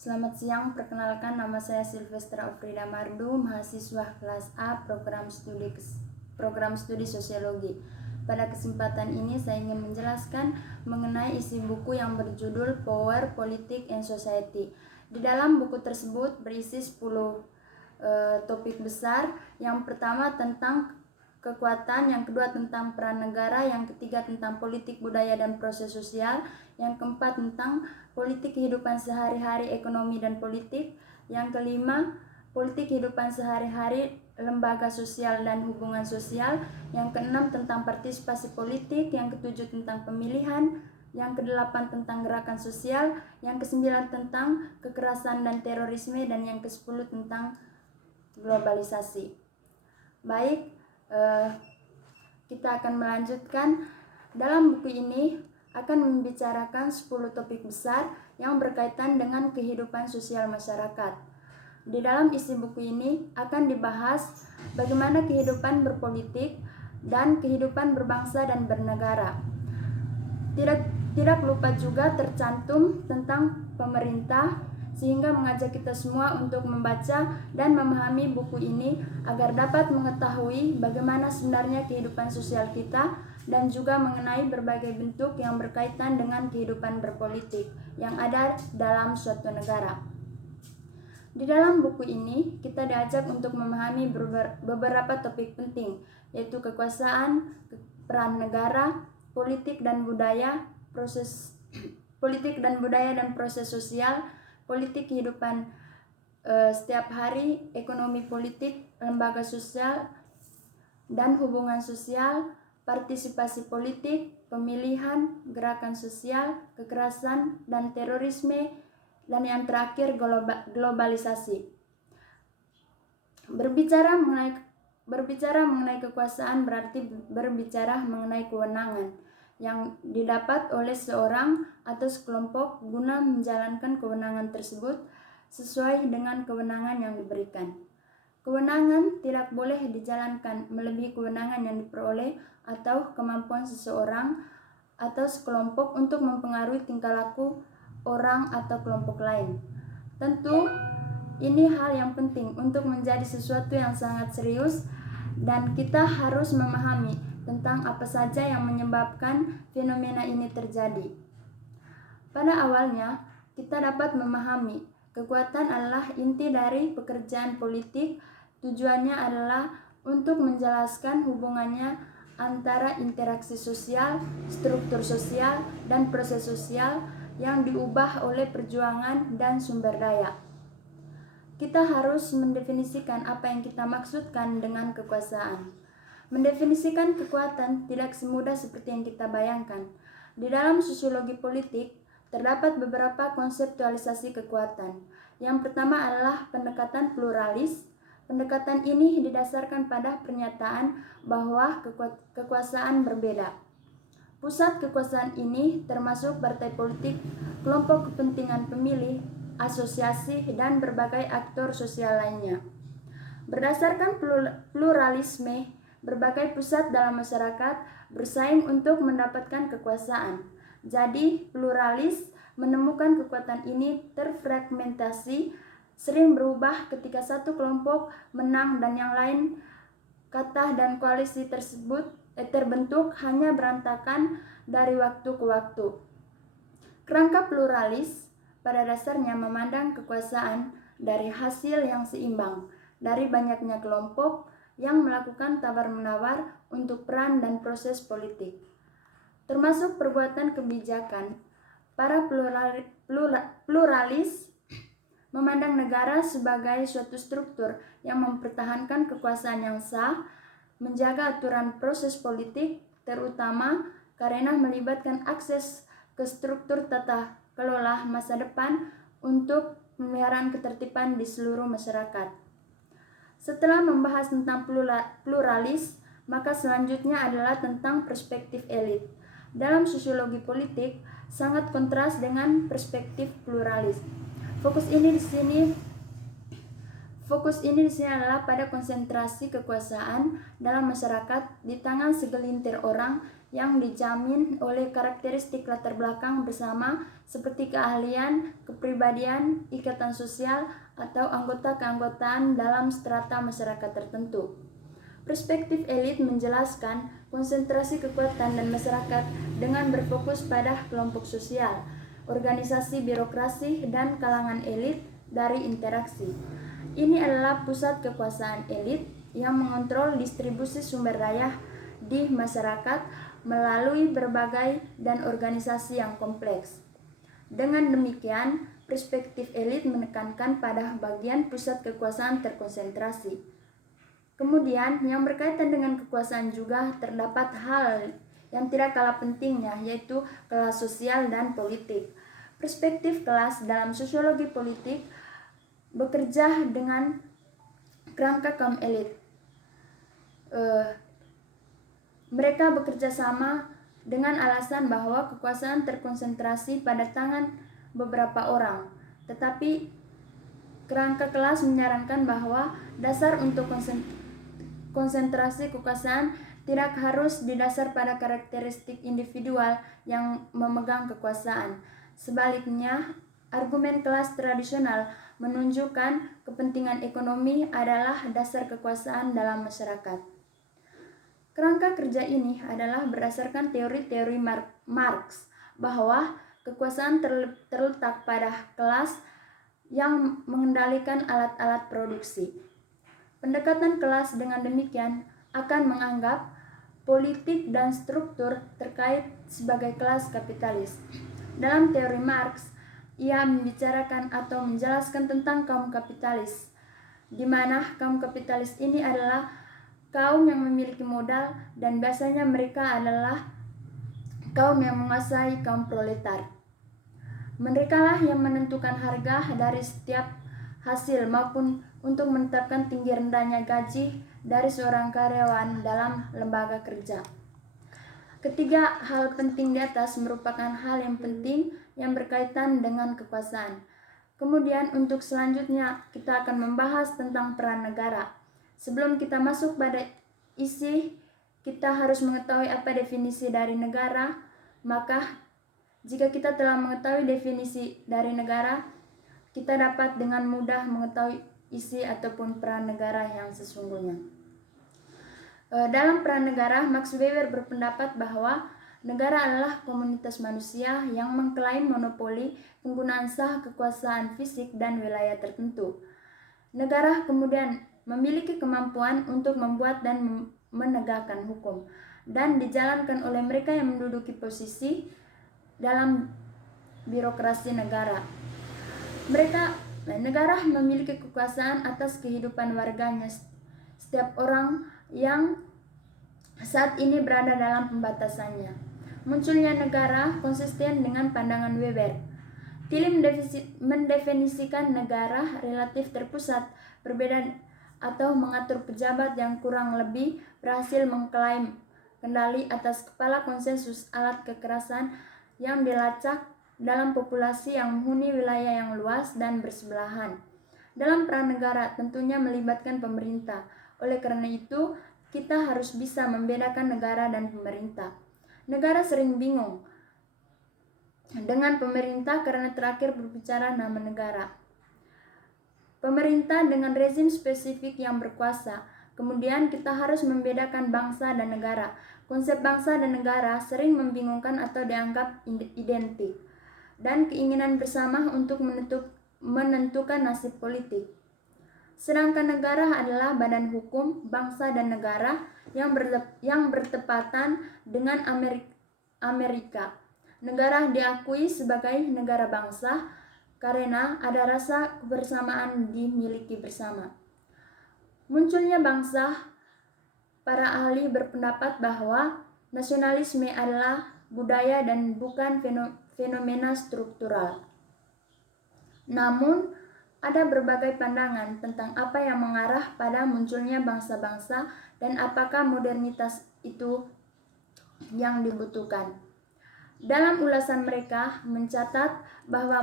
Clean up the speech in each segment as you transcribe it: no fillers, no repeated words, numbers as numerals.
Selamat siang, perkenalkan nama saya Silvestra Afrida Mardu, mahasiswa kelas A program studi Sosiologi. Pada kesempatan ini saya ingin menjelaskan mengenai isi buku yang berjudul Power, Politics and Society. Di dalam buku tersebut berisi 10 topik besar. Yang pertama tentang kekuatan, yang kedua tentang peran negara, yang ketiga tentang politik, budaya, dan proses sosial, yang keempat tentang politik kehidupan sehari-hari, ekonomi, dan politik, yang kelima politik kehidupan sehari-hari, lembaga sosial, dan hubungan sosial, yang keenam tentang partisipasi politik, yang ketujuh tentang pemilihan, yang kedelapan tentang gerakan sosial, yang kesembilan tentang kekerasan dan terorisme, dan yang kesepuluh tentang globalisasi. Baik, kita akan melanjutkan. Dalam buku ini akan membicarakan 10 topik besar yang berkaitan dengan kehidupan sosial masyarakat. Di dalam isi buku ini akan dibahas bagaimana kehidupan berpolitik dan kehidupan berbangsa dan bernegara. Tidak lupa juga tercantum tentang pemerintah, sehingga mengajak kita semua untuk membaca dan memahami buku ini agar dapat mengetahui bagaimana sebenarnya kehidupan sosial kita dan juga mengenai berbagai bentuk yang berkaitan dengan kehidupan berpolitik yang ada dalam suatu negara. Di dalam buku ini kita diajak untuk memahami beberapa topik penting, yaitu kekuasaan, peran negara, politik dan budaya, dan proses sosial, politik kehidupan setiap hari, ekonomi politik, lembaga sosial dan hubungan sosial, partisipasi politik, pemilihan, gerakan sosial, kekerasan dan terorisme, dan yang terakhir globalisasi. Berbicara mengenai kekuasaan berarti berbicara mengenai kewenangan yang didapat oleh seorang atau sekelompok guna menjalankan kewenangan tersebut sesuai dengan kewenangan yang diberikan. Kewenangan tidak boleh dijalankan melebihi kewenangan yang diperoleh atau kemampuan seseorang atau sekelompok untuk mempengaruhi tingkah laku orang atau kelompok lain. Tentu ini hal yang penting untuk menjadi sesuatu yang sangat serius, dan kita harus memahami tentang apa saja yang menyebabkan fenomena ini terjadi. Pada awalnya, kita dapat memahami kekuatan adalah inti dari pekerjaan politik. Tujuannya adalah untuk menjelaskan hubungannya antara interaksi sosial, struktur sosial, dan proses sosial yang diubah oleh perjuangan dan sumber daya. Kita harus mendefinisikan apa yang kita maksudkan dengan kekuasaan. Mendefinisikan kekuatan tidak semudah seperti yang kita bayangkan. Di dalam sosiologi politik, terdapat beberapa konseptualisasi kekuatan. Yang pertama adalah pendekatan pluralis. Pendekatan ini didasarkan pada pernyataan bahwa kekuasaan berbeda. Pusat kekuasaan ini termasuk partai politik, kelompok kepentingan pemilih, asosiasi, dan berbagai aktor sosial lainnya. Berdasarkan pluralisme, berbagai pusat dalam masyarakat bersaing untuk mendapatkan kekuasaan. Jadi, pluralis menemukan kekuatan ini terfragmentasi, sering berubah ketika satu kelompok menang dan yang lain kata dan koalisi tersebut terbentuk hanya berantakan dari waktu ke waktu. Kerangka pluralis pada dasarnya memandang kekuasaan dari hasil yang seimbang dari banyaknya kelompok yang melakukan tawar-menawar untuk peran dan proses politik, termasuk perbuatan kebijakan. Para pluralis memandang negara sebagai suatu struktur yang mempertahankan kekuasaan yang sah, menjaga aturan proses politik, terutama karena melibatkan akses ke struktur tata kelola masa depan untuk pemeliharaan ketertiban di seluruh masyarakat. Setelah membahas tentang pluralis, maka selanjutnya adalah tentang perspektif elit. Dalam sosiologi politik, sangat kontras dengan perspektif pluralis. Fokus ini di sini adalah pada konsentrasi kekuasaan dalam masyarakat di tangan segelintir orang yang dijamin oleh karakteristik latar belakang bersama seperti keahlian, kepribadian, ikatan sosial, atau anggota keanggotaan dalam strata masyarakat tertentu. Perspektif elit menjelaskan konsentrasi kekuatan dan masyarakat dengan berfokus pada kelompok sosial, organisasi birokrasi, dan kalangan elit dari interaksi. Ini adalah pusat kekuasaan elit yang mengontrol distribusi sumber daya di masyarakat melalui berbagai dan organisasi yang kompleks. Dengan demikian, perspektif elit menekankan pada bagian pusat kekuasaan terkonsentrasi. Kemudian, yang berkaitan dengan kekuasaan juga terdapat hal yang tidak kalah pentingnya, yaitu kelas sosial dan politik. Perspektif kelas dalam sosiologi politik bekerja dengan kerangka kaum elit. Mereka bekerja sama dengan alasan bahwa kekuasaan terkonsentrasi pada tangan beberapa orang, tetapi kerangka kelas menyarankan bahwa dasar untuk konsentrasi kekuasaan tidak harus didasar pada karakteristik individual yang memegang kekuasaan. Sebaliknya, argumen kelas tradisional menunjukkan kepentingan ekonomi adalah dasar kekuasaan dalam masyarakat. Kerangka kerja ini adalah berdasarkan teori-teori Marx bahwa kekuasaan terletak pada kelas yang mengendalikan alat-alat produksi. Pendekatan kelas dengan demikian akan menganggap politik dan struktur terkait sebagai kelas kapitalis. Dalam teori Marx, ia membicarakan atau menjelaskan tentang kaum kapitalis, di mana kaum kapitalis ini adalah kaum yang memiliki modal dan biasanya mereka adalah kaum yang menguasai kaum proletar. Merekalah yang menentukan harga dari setiap hasil maupun untuk menetapkan tinggi rendahnya gaji dari seorang karyawan dalam lembaga kerja. Ketiga hal penting di atas merupakan hal yang penting yang berkaitan dengan kekuasaan. Kemudian untuk selanjutnya kita akan membahas tentang peran negara. Sebelum kita masuk pada isi, kita harus mengetahui apa definisi dari negara. Maka, jika kita telah mengetahui definisi dari negara, kita dapat dengan mudah mengetahui isi ataupun peran negara yang sesungguhnya. Dalam peran negara, Max Weber berpendapat bahwa negara adalah komunitas manusia yang mengklaim monopoli penggunaan sah kekuasaan fisik dan wilayah tertentu. Negara kemudian memiliki kemampuan untuk membuat dan menegakkan hukum dan dijalankan oleh mereka yang menduduki posisi dalam birokrasi negara. Negara memiliki kekuasaan atas kehidupan warganya, setiap orang yang saat ini berada dalam pembatasannya. Munculnya negara konsisten dengan pandangan Weber. Tilly mendefinisikan negara relatif terpusat, berbeda atau mengatur pejabat yang kurang lebih berhasil mengklaim kendali atas kepala konsensus alat kekerasan yang dilacak dalam populasi yang menghuni wilayah yang luas dan bersebelahan. Dalam peran negara tentunya melibatkan pemerintah. Oleh karena itu, kita harus bisa membedakan negara dan pemerintah. Negara sering bingung dengan pemerintah karena terakhir berbicara nama negara. Pemerintah dengan rezim spesifik yang berkuasa. Kemudian kita harus membedakan bangsa dan negara. Konsep bangsa dan negara sering membingungkan atau dianggap identik, dan keinginan bersama untuk menentukan nasib politik. Sedangkan negara adalah badan hukum bangsa dan negara yang bertepatan dengan Amerika. Negara diakui sebagai negara bangsa karena ada rasa kebersamaan dimiliki bersama. Munculnya bangsa, para ahli berpendapat bahwa nasionalisme adalah budaya dan bukan fenomena struktural. Namun, ada berbagai pandangan tentang apa yang mengarah pada munculnya bangsa-bangsa dan apakah modernitas itu yang dibutuhkan. Dalam ulasan mereka mencatat bahwa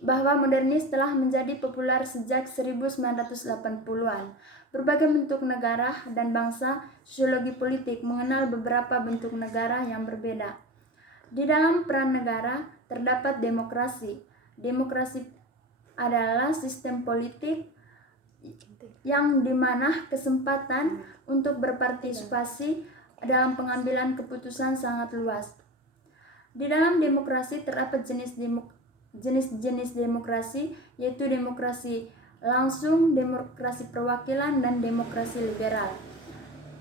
bahwa modernis telah menjadi populer sejak 1980-an. Berbagai bentuk negara dan bangsa, sosiologi politik mengenal beberapa bentuk negara yang berbeda. Di dalam peran negara terdapat demokrasi. Demokrasi adalah sistem politik yang dimana kesempatan untuk berpartisipasi dalam pengambilan keputusan sangat luas. Di dalam demokrasi terdapat jenis-jenis demokrasi, yaitu demokrasi langsung, demokrasi perwakilan, dan demokrasi liberal.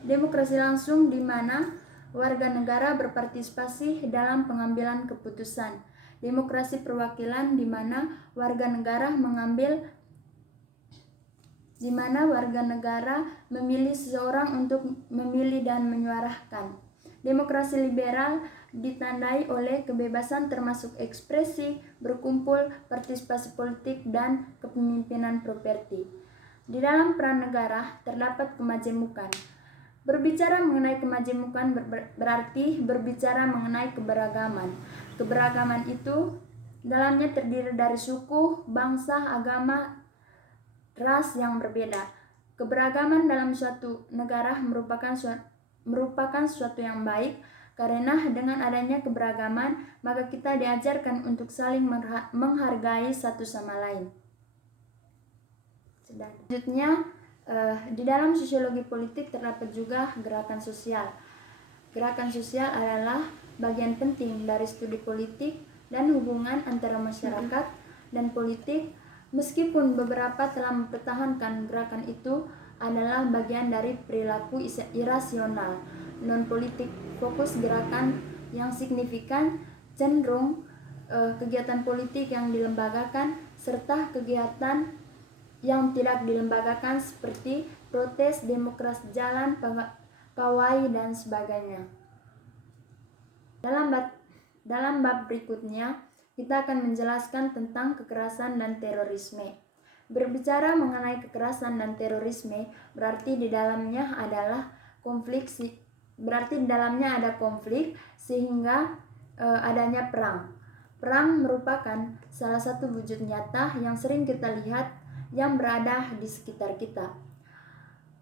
Demokrasi langsung di mana warga negara berpartisipasi dalam pengambilan keputusan. Demokrasi perwakilan di mana warga negara memilih seseorang untuk memilih dan menyuarakan. Demokrasi liberal ditandai oleh kebebasan termasuk ekspresi, berkumpul, partisipasi politik, dan kepemimpinan properti. Di dalam peran negara terdapat kemajemukan. Berbicara mengenai kemajemukan berarti berbicara mengenai keberagaman. Keberagaman itu dalamnya terdiri dari suku, bangsa, agama, ras yang berbeda. Keberagaman dalam suatu negara merupakan suatu yang baik, karena dengan adanya keberagaman maka kita diajarkan untuk saling menghargai satu sama lain. Selanjutnya, di dalam sosiologi politik terdapat juga gerakan sosial. Gerakan sosial adalah bagian penting dari studi politik dan hubungan antara masyarakat dan politik. Meskipun beberapa telah mempertahankan gerakan itu adalah bagian dari perilaku irasional, non-politik fokus gerakan yang signifikan cenderung kegiatan politik yang dilembagakan serta kegiatan yang tidak dilembagakan seperti protes, demonstrasi jalan, pawai, dan sebagainya. Dalam bab berikutnya, kita akan menjelaskan tentang kekerasan dan terorisme. Berbicara mengenai kekerasan dan terorisme, berarti di dalamnya ada konflik sehingga adanya perang. Perang merupakan salah satu wujud nyata yang sering kita lihat yang berada di sekitar kita.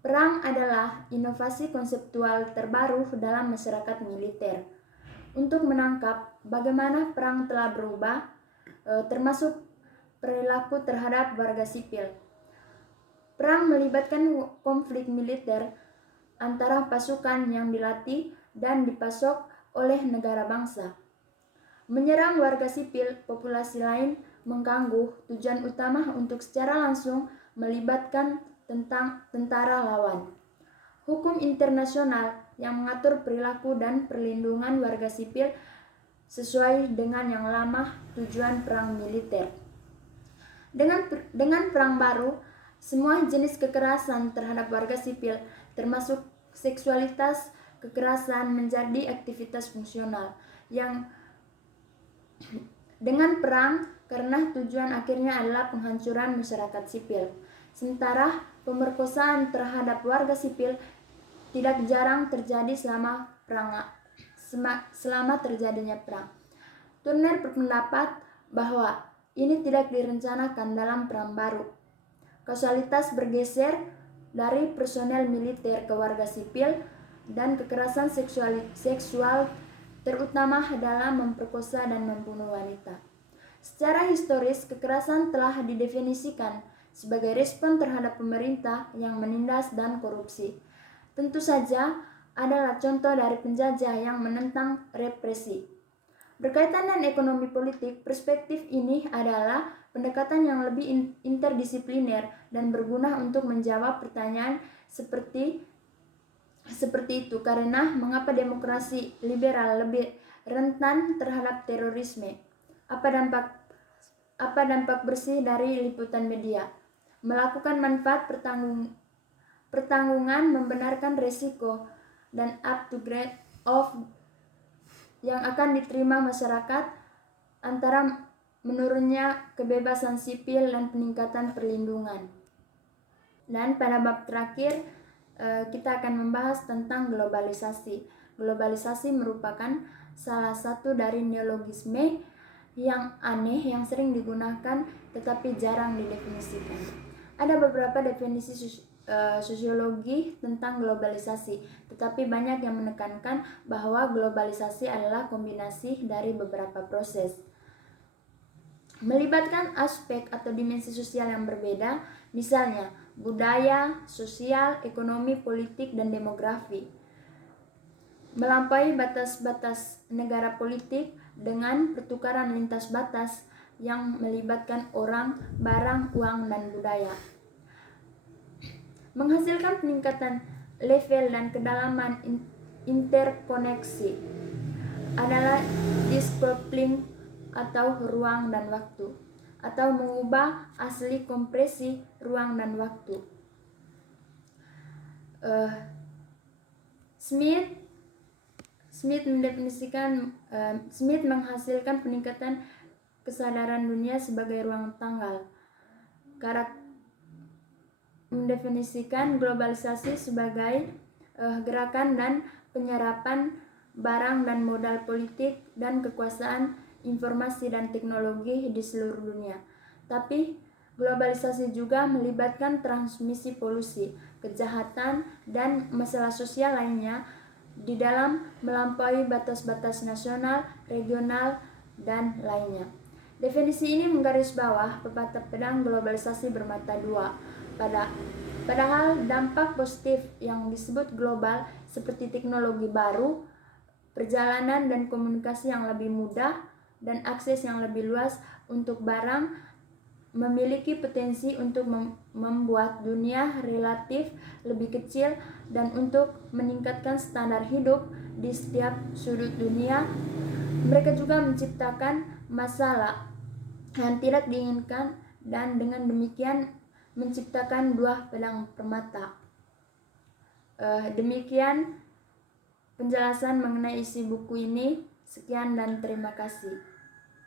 Perang adalah inovasi konseptual terbaru dalam masyarakat militer. Untuk menangkap bagaimana perang telah berubah, termasuk perilaku terhadap warga sipil. Perang melibatkan konflik militer antara pasukan yang dilatih dan dipasok oleh negara bangsa. Menyerang warga sipil, populasi lain mengganggu, tujuan utama untuk secara langsung melibatkan tentara lawan. Hukum internasional yang mengatur perilaku dan perlindungan warga sipil sesuai dengan yang lama tujuan perang militer. Dengan perang baru, semua jenis kekerasan terhadap warga sipil, termasuk seksualitas kekerasan, menjadi aktivitas fungsional yang dengan perang karena tujuan akhirnya adalah penghancuran masyarakat sipil. Sementara pemerkosaan terhadap warga sipil tidak jarang terjadi selama terjadinya perang. Turner berpendapat bahwa ini tidak direncanakan dalam perang baru. Kausalitas bergeser dari personel militer ke warga sipil dan kekerasan seksual terutama dalam memperkosa dan membunuh wanita. Secara historis, kekerasan telah didefinisikan sebagai respon terhadap pemerintah yang menindas dan korupsi. Tentu saja adalah contoh dari penjajah yang menentang represi. Berkaitan dengan ekonomi politik, perspektif ini adalah pendekatan yang lebih interdisipliner dan berguna untuk menjawab pertanyaan seperti itu, karena mengapa demokrasi liberal lebih rentan terhadap terorisme? Apa dampak bersih dari liputan media? Melakukan manfaat pertanggungan membenarkan resiko dan up to grade of yang akan diterima masyarakat antara menurunnya kebebasan sipil dan peningkatan perlindungan. Dan pada bab terakhir kita akan membahas tentang globalisasi. Globalisasi merupakan salah satu dari neologisme yang aneh yang sering digunakan tetapi jarang didefinisikan. Ada beberapa definisi sosiologi tentang globalisasi, tetapi banyak yang menekankan bahwa globalisasi adalah kombinasi dari beberapa proses, melibatkan aspek atau dimensi sosial yang berbeda, misalnya budaya, sosial, ekonomi, politik, dan demografi, melampaui batas-batas negara politik dengan pertukaran lintas batas yang melibatkan orang, barang, uang, dan budaya, menghasilkan peningkatan level dan kedalaman interkoneksi, adalah decoupling atau ruang dan waktu, atau mengubah asli kompresi ruang dan waktu. Smith menghasilkan peningkatan kesadaran dunia sebagai ruang tanggal. Mendefinisikan globalisasi sebagai gerakan dan penyerapan barang dan modal politik dan kekuasaan informasi dan teknologi di seluruh dunia. Tapi globalisasi juga melibatkan transmisi polusi, kejahatan, dan masalah sosial lainnya di dalam melampaui batas-batas nasional, regional, dan lainnya. Definisi ini menggarisbawah pepatah pedang globalisasi bermata dua. Padahal dampak positif yang disebut global seperti teknologi baru, perjalanan dan komunikasi yang lebih mudah, dan akses yang lebih luas untuk barang memiliki potensi untuk membuat dunia relatif lebih kecil dan untuk meningkatkan standar hidup di setiap sudut dunia. Mereka juga menciptakan masalah yang tidak diinginkan dan dengan demikian menciptakan dua pedang permata. Demikian penjelasan mengenai isi buku ini. Sekian dan terima kasih.